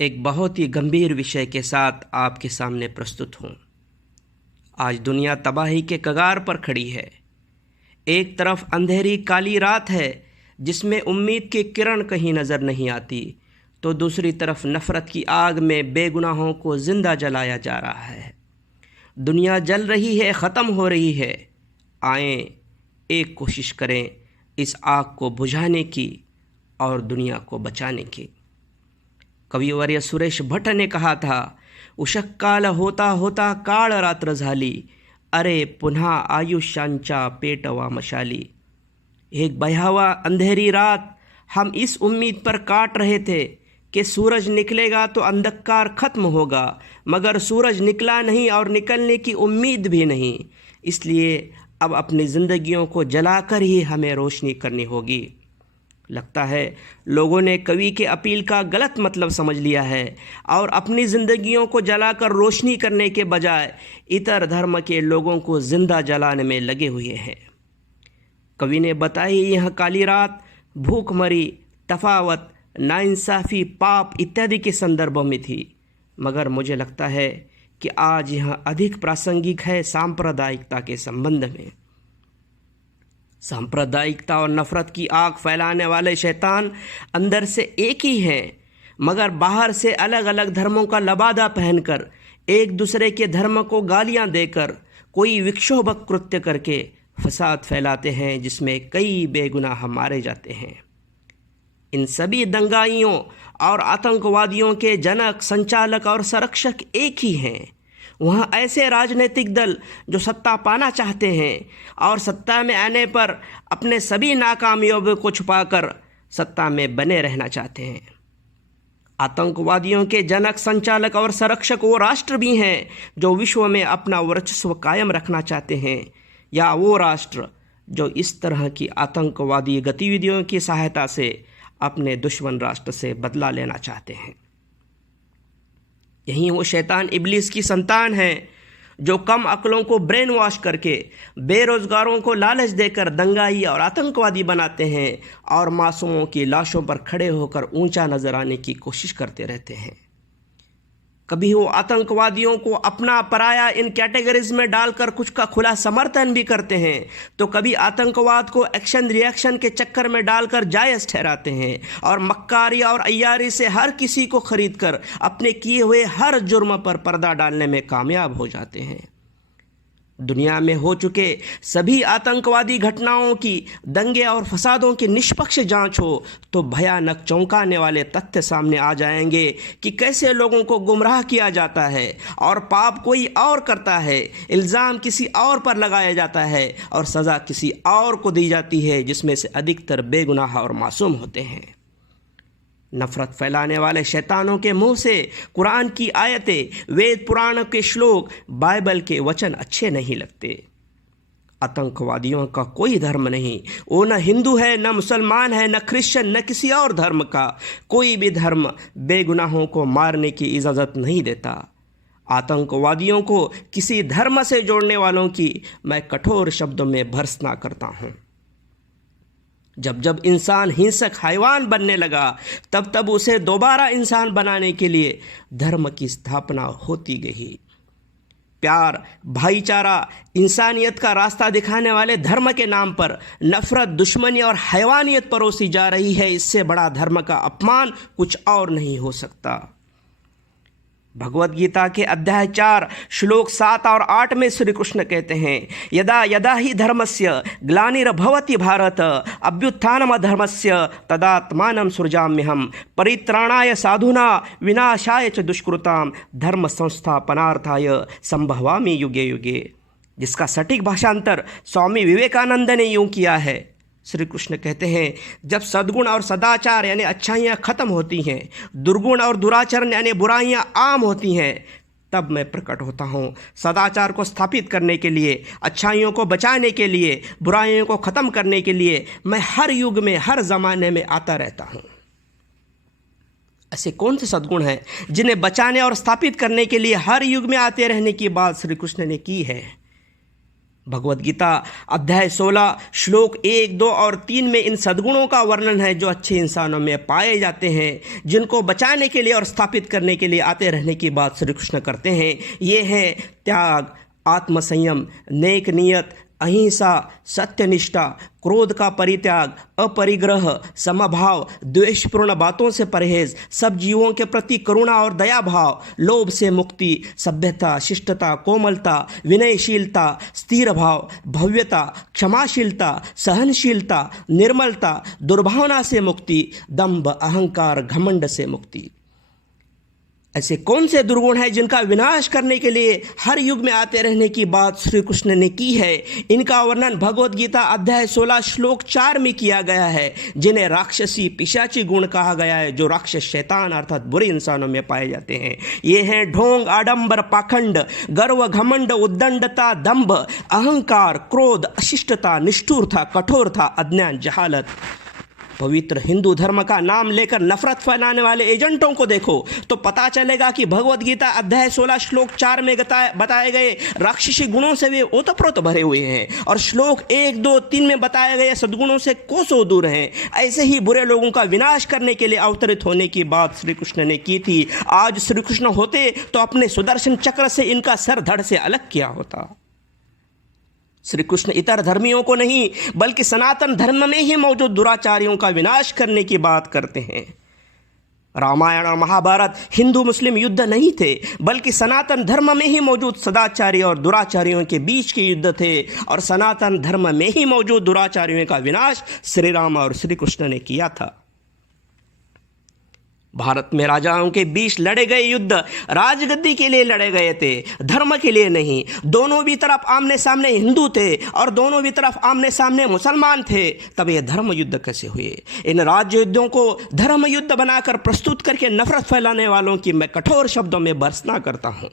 एक बहुत ही गंभीर विषय के साथ आपके सामने प्रस्तुत हूँ। आज दुनिया तबाही के कगार पर खड़ी है। एक तरफ अंधेरी काली रात है जिसमें उम्मीद की किरण कहीं नज़र नहीं आती, तो दूसरी तरफ नफ़रत की आग में बेगुनाहों को ज़िंदा जलाया जा रहा है। दुनिया जल रही है, ख़त्म हो रही है। आएं, एक कोशिश करें इस आग को बुझाने की और दुनिया को बचाने की। कविवर्य सुरेश भट्ट ने कहा था, उषक्काल होता होता काळ रात्र झाली, अरे पुन्हा आयुष्यांच्या पेटवा मशाली। एक भयावह अंधेरी रात हम इस उम्मीद पर काट रहे थे कि सूरज निकलेगा तो अंधकार खत्म होगा, मगर सूरज निकला नहीं और निकलने की उम्मीद भी नहीं। इसलिए अब अपनी ज़िंदगियों को जलाकर ही हमें रोशनी करनी होगी। लगता है लोगों ने कवि के अपील का गलत मतलब समझ लिया है और अपनी ज़िंदगियों को जलाकर रोशनी करने के बजाय इतर धर्म के लोगों को ज़िंदा जलाने में लगे हुए हैं। कवि ने बताई यह काली रात भूखमरी, तफावत, नाइंसाफ़ी, पाप इत्यादि के संदर्भ में थी, मगर मुझे लगता है कि आज यह अधिक प्रासंगिक है सांप्रदायिकता के संबंध में। सांप्रदायिकता और नफ़रत की आग फैलाने वाले शैतान अंदर से एक ही हैं, मगर बाहर से अलग अलग धर्मों का लबादा पहनकर, एक दूसरे के धर्म को गालियां देकर, कोई विक्षोभक कृत्य करके फसाद फैलाते हैं जिसमें कई बेगुनाह मारे जाते हैं। इन सभी दंगाइयों और आतंकवादियों के जनक, संचालक और संरक्षक एक ही हैं। वहाँ ऐसे राजनीतिक दल जो सत्ता पाना चाहते हैं और सत्ता में आने पर अपने सभी नाकामयाबियों को छुपाकर सत्ता में बने रहना चाहते हैं। आतंकवादियों के जनक, संचालक और संरक्षक वो राष्ट्र भी हैं जो विश्व में अपना वर्चस्व कायम रखना चाहते हैं, या वो राष्ट्र जो इस तरह की आतंकवादी गतिविधियों की सहायता से अपने दुश्मन राष्ट्र से बदला लेना चाहते हैं। यही वो शैतान इब्लीस की संतान है जो कम अक्लों को ब्रेन वॉश करके, बेरोजगारों को लालच देकर दंगाई और आतंकवादी बनाते हैं और मासूमों की लाशों पर खड़े होकर ऊंचा नजर आने की कोशिश करते रहते हैं। कभी वो आतंकवादियों को अपना पराया इन कैटेगरीज में डालकर कुछ का खुला समर्थन भी करते हैं, तो कभी आतंकवाद को एक्शन रिएक्शन के चक्कर में डालकर जायज़ ठहराते हैं और मक्कारी और अय्यारी से हर किसी को खरीदकर अपने किए हुए हर जुर्म पर पर्दा डालने में कामयाब हो जाते हैं। दुनिया में हो चुके सभी आतंकवादी घटनाओं की, दंगे और फसादों की निष्पक्ष जांच हो तो भयानक चौंकाने वाले तथ्य सामने आ जाएंगे कि कैसे लोगों को गुमराह किया जाता है और पाप कोई और करता है, इल्ज़ाम किसी और पर लगाया जाता है और सज़ा किसी और को दी जाती है, जिसमें से अधिकतर बेगुनाह और मासूम होते हैं। नफ़रत फैलाने वाले शैतानों के मुंह से कुरान की आयतें, वेद पुराण के श्लोक, बाइबल के वचन अच्छे नहीं लगते। आतंकवादियों का कोई धर्म नहीं, वो न हिंदू है, न मुसलमान है, न क्रिश्चियन, न किसी और धर्म का। कोई भी धर्म बेगुनाहों को मारने की इजाज़त नहीं देता। आतंकवादियों को किसी धर्म से जोड़ने वालों की मैं कठोर शब्दों में भर्त्सना करता हूँ। जब जब इंसान हिंसक हैवान बनने लगा, तब तब उसे दोबारा इंसान बनाने के लिए धर्म की स्थापना होती गई। प्यार, भाईचारा, इंसानियत का रास्ता दिखाने वाले धर्म के नाम पर नफरत, दुश्मनी और हैवानियत परोसी जा रही है। इससे बड़ा धर्म का अपमान कुछ और नहीं हो सकता। भगवत गीता के अध्याय 4 श्लोक 7 और 8 में श्री कृष्ण कहते हैं, यदा यदा ही धर्मस्य ग्लानिर्भवति भारत अभ्युत्थानमधर्मस्य तदात्मानं सृजाम्यहम् परित्राणाय साधूना विनाशाय च दुष्कृतां धर्म संस्थापनार्थाय संभवामि युगे युगे। जिसका सटीक भाषांतर स्वामी विवेकानंद ने यूं किया है। श्री कृष्ण कहते हैं, जब सद्गुण और सदाचार यानी अच्छाइयाँ खत्म होती हैं, दुर्गुण और दुराचरण यानी बुराइयाँ आम होती हैं, तब मैं प्रकट होता हूँ सदाचार को स्थापित करने के लिए, अच्छाइयों को बचाने के लिए, बुराइयों को ख़त्म करने के लिए। मैं हर युग में, हर ज़माने में आता रहता हूँ। ऐसे कौन से सद्गुण हैं जिन्हें बचाने और स्थापित करने के लिए हर युग में आते रहने की बात श्री कृष्ण ने की है? भगवद गीता अध्याय 16 श्लोक 1, 2 और 3 में इन सद्गुणों का वर्णन है जो अच्छे इंसानों में पाए जाते हैं, जिनको बचाने के लिए और स्थापित करने के लिए आते रहने की बात श्री कृष्ण करते हैं। ये है त्याग, आत्मसंयम, नेक नियत, अहिंसा, सत्यनिष्ठा, क्रोध का परित्याग, अपरिग्रह, समभाव, द्वेषपूर्ण बातों से परहेज, सब जीवों के प्रति करुणा और दया भाव, लोभ से मुक्ति, सभ्यता, शिष्टता, कोमलता, विनयशीलता, स्थिर भाव, भव्यता, क्षमाशीलता, सहनशीलता, निर्मलता, दुर्भावना से मुक्ति, दंभ, अहंकार, घमंड से मुक्ति। ऐसे कौन से दुर्गुण हैं जिनका विनाश करने के लिए हर युग में आते रहने की बात श्री कृष्ण ने की है? इनका वर्णन भगवद गीता अध्याय 16 श्लोक 4 में किया गया है, जिन्हें राक्षसी पिशाची गुण कहा गया है, जो राक्षस शैतान अर्थात बुरे इंसानों में पाए जाते हैं। ये हैं ढोंग, आडंबर, पाखंड, गर्व, घमंड, उद्दंडता, दंभ, अहंकार, क्रोध, अशिष्टता, निष्ठुरता, कठोरता, अज्ञान, जहालत। पवित्र हिंदू धर्म का नाम लेकर नफरत फैलाने वाले एजेंटों को देखो तो पता चलेगा कि भगवद गीता अध्याय 16 श्लोक 4 में बताए गए राक्षसी गुणों से वे ओतप्रोत भरे हुए हैं और श्लोक 1, 2, 3 में बताए गए सद्गुणों से कोसों दूर हैं। ऐसे ही बुरे लोगों का विनाश करने के लिए अवतरित होने की बात श्री कृष्ण ने की थी। आज श्री कृष्ण होते तो अपने सुदर्शन चक्र से इनका सर धड़ से अलग किया होता। श्री कृष्ण इतर धर्मियों को नहीं बल्कि सनातन धर्म में ही मौजूद दुराचारियों का विनाश करने की बात करते हैं। रामायण और महाभारत हिंदू मुस्लिम युद्ध नहीं थे, बल्कि सनातन धर्म में ही मौजूद सदाचारी और दुराचारियों के बीच के युद्ध थे, और सनातन धर्म में ही मौजूद दुराचारियों का विनाश श्री राम और श्री कृष्ण ने किया था। भारत में राजाओं के बीच लड़े गए युद्ध राजगद्दी के लिए लड़े गए थे, धर्म के लिए नहीं। दोनों भी तरफ आमने सामने हिंदू थे और दोनों भी तरफ आमने सामने मुसलमान थे, तब ये धर्म युद्ध कैसे हुए? इन राज्य युद्धों को धर्म युद्ध बनाकर प्रस्तुत करके नफरत फैलाने वालों की मैं कठोर शब्दों में भर्त्सना करता हूँ।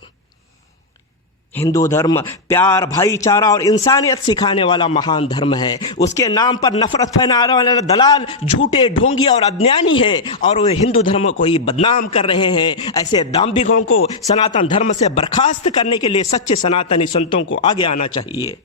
हिंदू धर्म प्यार, भाईचारा और इंसानियत सिखाने वाला महान धर्म है। उसके नाम पर नफरत फैलाने वाले दलाल झूठे, ढोंगी और अज्ञानी हैं और वे हिंदू धर्म को ही बदनाम कर रहे हैं। ऐसे दाम्भिकों को सनातन धर्म से बर्खास्त करने के लिए सच्चे सनातनी संतों को आगे आना चाहिए।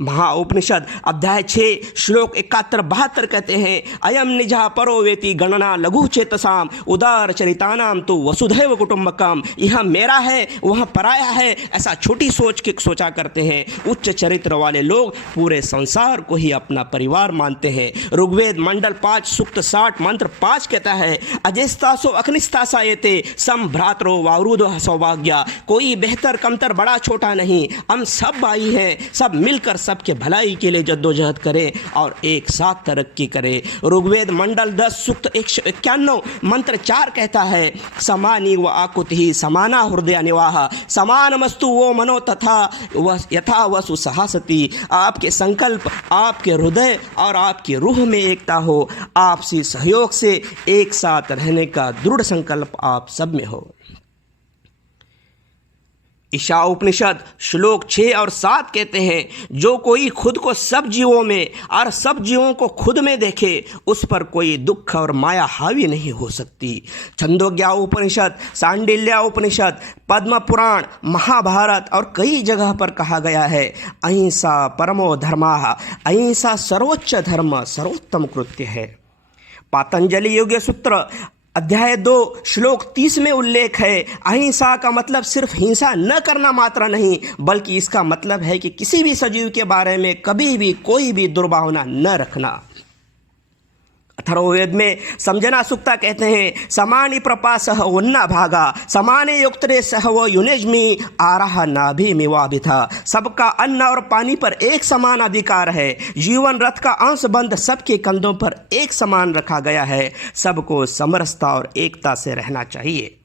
महाउपनिषद अध्याय 6 श्लोक 71-72 कहते हैं, अयम निजा परो वेति गणना लघु चेतसाम उदार चरितानाम तो वसुधैव कुटुंबकम। यह मेरा है वह पराया है, ऐसा छोटी सोच के सोचा करते हैं। उच्च चरित्र वाले लोग पूरे संसार को ही अपना परिवार मानते हैं। ऋग्वेद मंडल 5 सूक्त 60 मंत्र 5 कहता है, अजेस्तासो अग्निस्तासा येते सम भ्रातरो वावरुदो सौभाग्या। कोई बेहतर कमतर बड़ा छोटा नहीं, हम सब भाई हैं, सब मिलकर सबके भलाई के लिए जद्दोजहद करें और एक साथ तरक्की करें। ऋग्वेद मंडल 10 सूक्त 191 मंत्र 4 कहता है, समानी व आकुति समाना हृदय निवाह समान मस्तु वो मनो तथा यथा वसु सहासती। आपके संकल्प, आपके हृदय और आपकी रूह में एकता हो, आपसी सहयोग से एक साथ रहने का दृढ़ संकल्प आप सब में हो। ईशा उपनिषद श्लोक 6 और 7 कहते हैं, जो कोई खुद को सब जीवों में और सब जीवों को खुद में देखे, उस पर कोई दुख और माया हावी नहीं हो सकती। छंदोग्या उपनिषद, सांडिल्य उपनिषद, पद्म पुराण, महाभारत और कई जगह पर कहा गया है, अहिंसा परमो धर्मः। अहिंसा सर्वोच्च धर्म, सर्वोत्तम कृत्य है। पातंजलि योग्य सूत्र अध्याय 2 श्लोक 30 में उल्लेख है, अहिंसा का मतलब सिर्फ हिंसा न करना मात्र नहीं, बल्कि इसका मतलब है कि किसी भी सजीव के बारे में कभी भी कोई भी दुर्भावना न रखना। अथर्ववेद में समझना सुक्ता कहते हैं, समानी प्रपा सह उन्ना भागा समाने युक्तरे सह वो युनेजमी आराह नाभि मिवाभिथा। सबका अन्न और पानी पर एक समान अधिकार है। जीवन रथ का अंश बंध सबके कंधों पर एक समान रखा गया है। सबको समरसता और एकता से रहना चाहिए।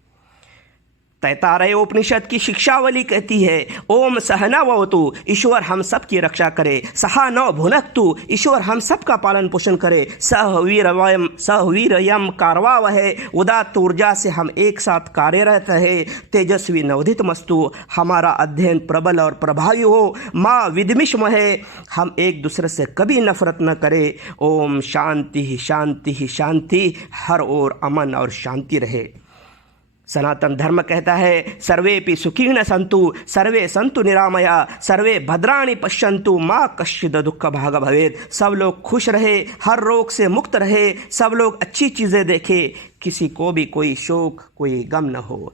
तैतारय उपनिषद की शिक्षावली कहती है, ओम सहना वतु, ईश्वर हम सब की रक्षा करे। सहा न भुनक्तु, ईश्वर हम सब का पालन पोषण करे। सहवीरयम कारवावहे, उदात्त ऊर्जा से हम एक साथ कार्यरत रहे। तेजस्वी नवोदित मस्तु, हमारा अध्ययन प्रबल और प्रभावी हो। माँ विद्मिष्महे, हम एक दूसरे से कभी नफरत न करें। ओम शांति शांति शांति, हर ओर अमन और शांति रहे। सनातन धर्म कहता है सर्वेपि सुखिनः सन्तु सर्वे सन्तु निरामया सर्वे भद्राणि पश्यन्तु माँ कश्चित् दुःख भाग भवेत्। सब लोग खुश रहे, हर रोग से मुक्त रहे, सब लोग अच्छी चीज़ें देखें, किसी को भी कोई शोक कोई गम न हो।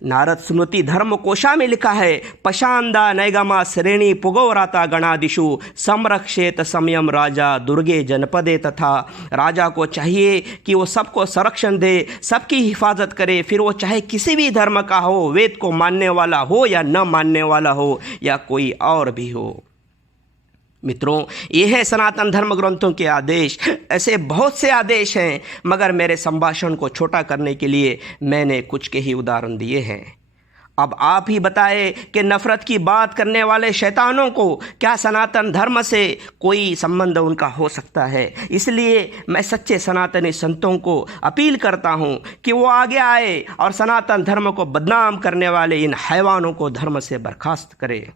नारद स्मृति धर्मकोशा में लिखा है पशांदा नैगमा श्रेणी पुगोराता गणादिशु संरक्षेत समयम राजा दुर्गे जनपदे। तथा राजा को चाहिए कि वो सबको संरक्षण दे, सबकी हिफाजत करे, फिर वो चाहे किसी भी धर्म का हो, वेद को मानने वाला हो या न मानने वाला हो या कोई और भी हो। मित्रों, ये है सनातन धर्म ग्रंथों के आदेश। ऐसे बहुत से आदेश हैं, मगर मेरे संभाषण को छोटा करने के लिए मैंने कुछ के ही उदाहरण दिए हैं। अब आप ही बताएं कि नफ़रत की बात करने वाले शैतानों को क्या सनातन धर्म से कोई संबंध उनका हो सकता है? इसलिए मैं सच्चे सनातनी संतों को अपील करता हूँ कि वो आगे आए और सनातन धर्म को बदनाम करने वाले इन हैवानों को धर्म से बर्खास्त करें।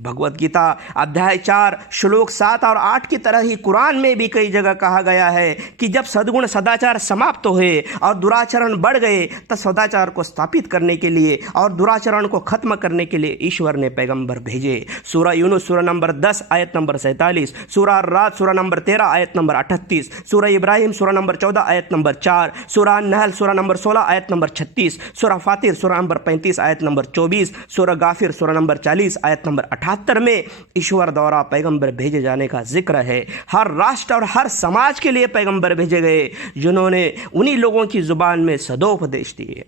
भगवत गीता अध्याय 4 श्लोक 7 और 8 की तरह ही कुरान में भी कई जगह कहा गया है कि जब सद्गुण सदाचार समाप्त हुए और दुराचरण बढ़ गए, तब सदाचार को स्थापित करने के लिए और दुराचरण को खत्म करने के लिए ईश्वर ने पैगंबर भेजे। सूरह यूनुस सूरह नंबर 10 आयत नंबर 47, सूरह रात सूरह नंबर 13 आयत नंबर 38, सूरह इब्राहिम सूरह नंबर 14 आयत नंबर 4, सूरह नहल सूरह नंबर 16 आयत नंबर 36, सूरह फातिर सूरह नंबर 35 आयत नंबर 24, सूरह गाफिर सूरह नंबर 40 आयत नंबर 78 में ईश्वर द्वारा पैगंबर भेजे जाने का जिक्र है। हर राष्ट्र और हर समाज के लिए पैगंबर भेजे गए, जिन्होंने उन्हीं लोगों की जुबान में सदोपदेश दिए।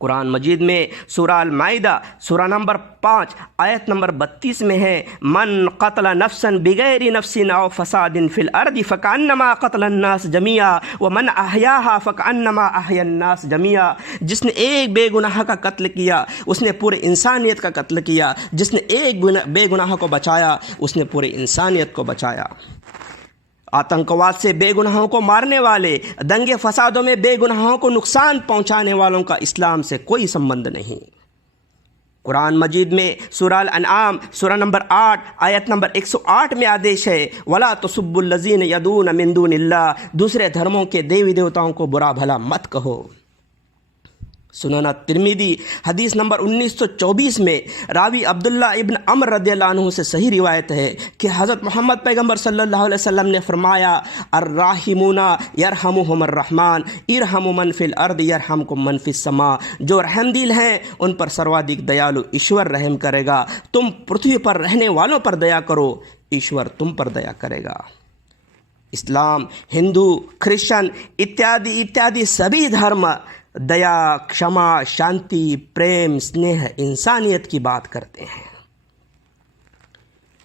कुरान मजीद में सूरह अल-माइदा सूरह नंबर 5 आयत नंबर 32 में है मन क़तल नफ्सन बिगैरि नफ्सिन औ फसादिन फिल अर्दि फ़कअन्नमा क़तलन नास जमिया व मन अहयाहा फ़कअन्नमा अहयन नास जमिया। जिसने एक बेगुनाह का कत्ल किया उसने पूरे इंसानियत का कत्ल किया, जिसने एक बेगुनाह को बचाया उसने पूरे इंसानियत को बचाया। आतंकवाद से बेगुनाहों को मारने वाले, दंगे फसादों में बेगुनाहों को नुकसान पहुंचाने वालों का इस्लाम से कोई संबंध नहीं। कुरान मजीद में सूरह अल-अनआम सूरह नंबर 8 आयत नंबर 108 में आदेश है वला तुसुब्बुल लज़ीन यदून मिन दूनिल्लाह, दूसरे धर्मों के देवी देवताओं को बुरा भला मत कहो। सुनन तिर्मिदी हदीस नंबर 1924 में रावी अब्दुल्ला इब्न अमर रदियल्लाहु अन्हु से सही रिवायत है कि हज़रत मोहम्मद पैगंबर सल्लल्लाहु अलैहि वसल्लम ने फरमाया अर्राहिमूना यरहमुहुमुर रहमान इरहमु मन फिल अर्द यरहमकुम मन फिस समा। जो रहमदिल हैं उन पर सर्वाधिक दयालु ईश्वर रहम करेगा। तुम पृथ्वी पर रहने वालों पर दया करो, ईश्वर तुम पर दया करेगा। इस्लाम, हिंदू, क्रिश्चियन इत्यादि इत्यादि सभी धर्म दया, क्षमा, शांति, प्रेम, स्नेह, इंसानियत की बात करते हैं।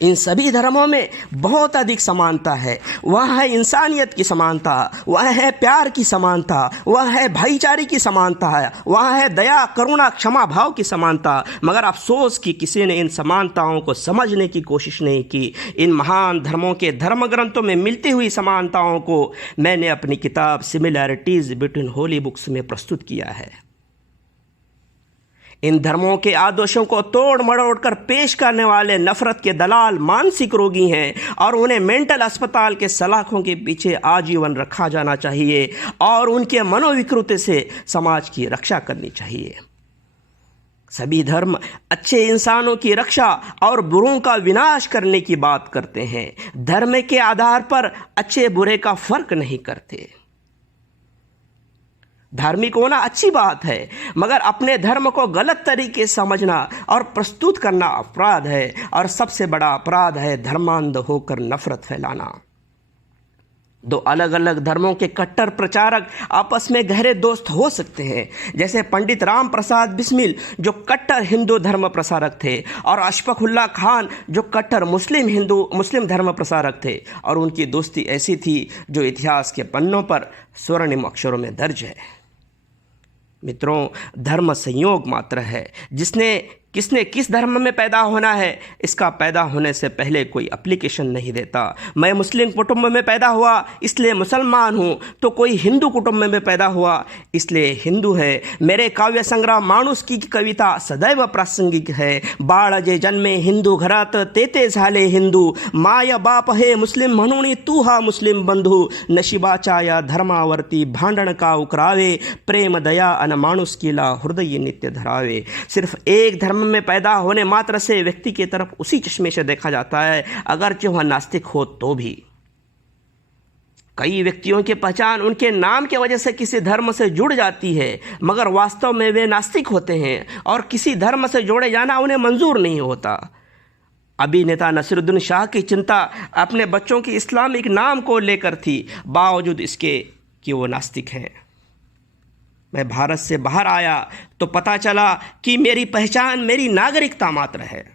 इन सभी धर्मों में बहुत अधिक समानता है। वह है इंसानियत की समानता, वह है प्यार की समानता, वह है भाईचारे की समानता है, वह है दया, करुणा, क्षमा भाव की समानता। मगर अफसोस कि किसी ने इन समानताओं को समझने की कोशिश नहीं की। इन महान धर्मों के धर्म ग्रंथों में मिलती हुई समानताओं को मैंने अपनी किताब सिमिलैरिटीज़ बिटवीन होली बुक्स में प्रस्तुत किया है। इन धर्मों के आदर्शों को तोड़ मरोड़ कर पेश करने वाले नफरत के दलाल मानसिक रोगी हैं और उन्हें मेंटल अस्पताल के सलाखों के पीछे आजीवन रखा जाना चाहिए और उनके मनोविकृति से समाज की रक्षा करनी चाहिए। सभी धर्म अच्छे इंसानों की रक्षा और बुरों का विनाश करने की बात करते हैं। धर्म के आधार पर अच्छे बुरे का फर्क नहीं करते। धार्मिक होना अच्छी बात है, मगर अपने धर्म को गलत तरीके से समझना और प्रस्तुत करना अपराध है, और सबसे बड़ा अपराध है धर्मांध होकर नफरत फैलाना। दो अलग अलग धर्मों के कट्टर प्रचारक आपस में गहरे दोस्त हो सकते हैं, जैसे पंडित राम प्रसाद बिस्मिल जो कट्टर हिंदू धर्म प्रसारक थे और अशफाकुल्ला खान जो कट्टर मुस्लिम धर्म प्रसारक थे, और उनकी दोस्ती ऐसी थी जो इतिहास के पन्नों पर स्वर्णिम अक्षरों में दर्ज है। मित्रों, धर्म संयोग मात्र है। जिसने किसने किस धर्म में पैदा होना है, इसका पैदा होने से पहले कोई एप्लीकेशन नहीं देता। मैं मुस्लिम कुटुंब में पैदा हुआ इसलिए मुसलमान हूँ, तो कोई हिंदू कुटुंब में पैदा हुआ इसलिए हिंदू है। मेरे काव्य संग्रह माणूस की कविता सदैव प्रासंगिक है। बाळ जे जन्मे हिंदू घरात तेते झाले हिंदू, माय बाप हे मुस्लिम म्हणून तू हा मुस्लिम बंधू, नशिबाच्या या धर्मावरती भांडण का उकरावे, प्रेम दया अन माणुसकीला हृदय नित्य धरावे। सिर्फ एक धर्म में पैदा होने मात्र से व्यक्ति की तरफ उसी चश्मे से देखा जाता है, अगरचे वह नास्तिक हो तो भी। कई व्यक्तियों की पहचान उनके नाम की वजह से किसी धर्म से जुड़ जाती है, मगर वास्तव में वे नास्तिक होते हैं और किसी धर्म से जोड़े जाना उन्हें मंजूर नहीं होता। अभिनेता नसीरुद्दीन शाह की चिंता अपने बच्चों के इस्लामिक नाम को लेकर थी, बावजूद इसके कि वो नास्तिक हैं। मैं भारत से बाहर आया तो पता चला कि मेरी पहचान मेरी नागरिकता मात्र है।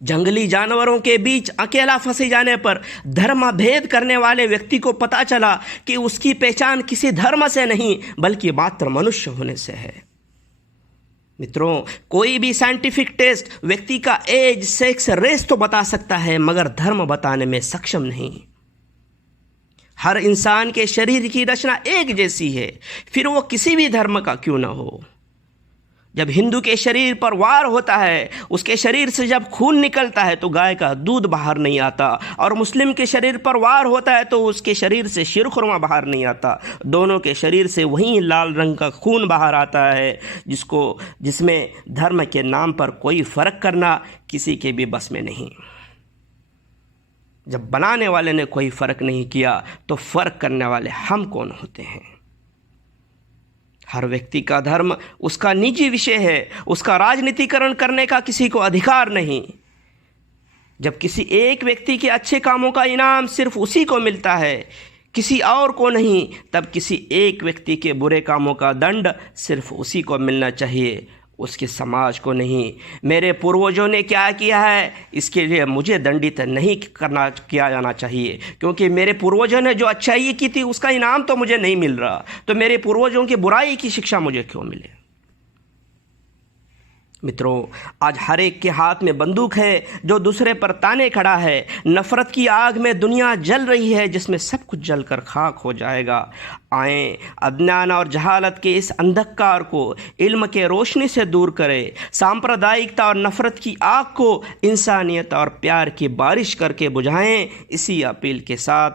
जंगली जानवरों के बीच अकेला फंसे जाने पर धर्म भेद करने वाले व्यक्ति को पता चला कि उसकी पहचान किसी धर्म से नहीं बल्कि मात्र मनुष्य होने से है। मित्रों, कोई भी साइंटिफिक टेस्ट व्यक्ति का एज, सेक्स, रेस तो बता सकता है, मगर धर्म बताने में सक्षम नहीं। हर इंसान के शरीर की रचना एक जैसी है, फिर वो किसी भी धर्म का क्यों ना हो। जब हिंदू के शरीर पर वार होता है, उसके शरीर से जब खून निकलता है तो गाय का दूध बाहर नहीं आता, और मुस्लिम के शरीर पर वार होता है तो उसके शरीर से शीरखुरमा बाहर नहीं आता। दोनों के शरीर से वही लाल रंग का खून बाहर आता है, जिसमें धर्म के नाम पर कोई फर्क करना किसी के भी बस में नहीं। जब बनाने वाले ने कोई फर्क नहीं किया तो फर्क करने वाले हम कौन होते हैं। हर व्यक्ति का धर्म उसका निजी विषय है, उसका राजनीतिकरण करने का किसी को अधिकार नहीं। जब किसी एक व्यक्ति के अच्छे कामों का इनाम सिर्फ उसी को मिलता है, किसी और को नहीं, तब किसी एक व्यक्ति के बुरे कामों का दंड सिर्फ उसी को मिलना चाहिए, उसके समाज को नहीं। मेरे पूर्वजों ने क्या किया है इसके लिए मुझे दंडित नहीं किया जाना चाहिए, क्योंकि मेरे पूर्वजों ने जो अच्छाई की थी उसका इनाम तो मुझे नहीं मिल रहा, तो मेरे पूर्वजों की बुराई की शिक्षा मुझे क्यों मिले। मित्रों, आज हर एक के हाथ में बंदूक है जो दूसरे पर ताने खड़ा है। नफरत की आग में दुनिया जल रही है जिसमें सब कुछ जलकर खाक हो जाएगा। आएं, अज्ञान और जहालत के इस अंधकार को इल्म के रोशनी से दूर करें। सांप्रदायिकता और नफरत की आग को इंसानियत और प्यार की बारिश करके बुझाएं। इसी अपील के साथ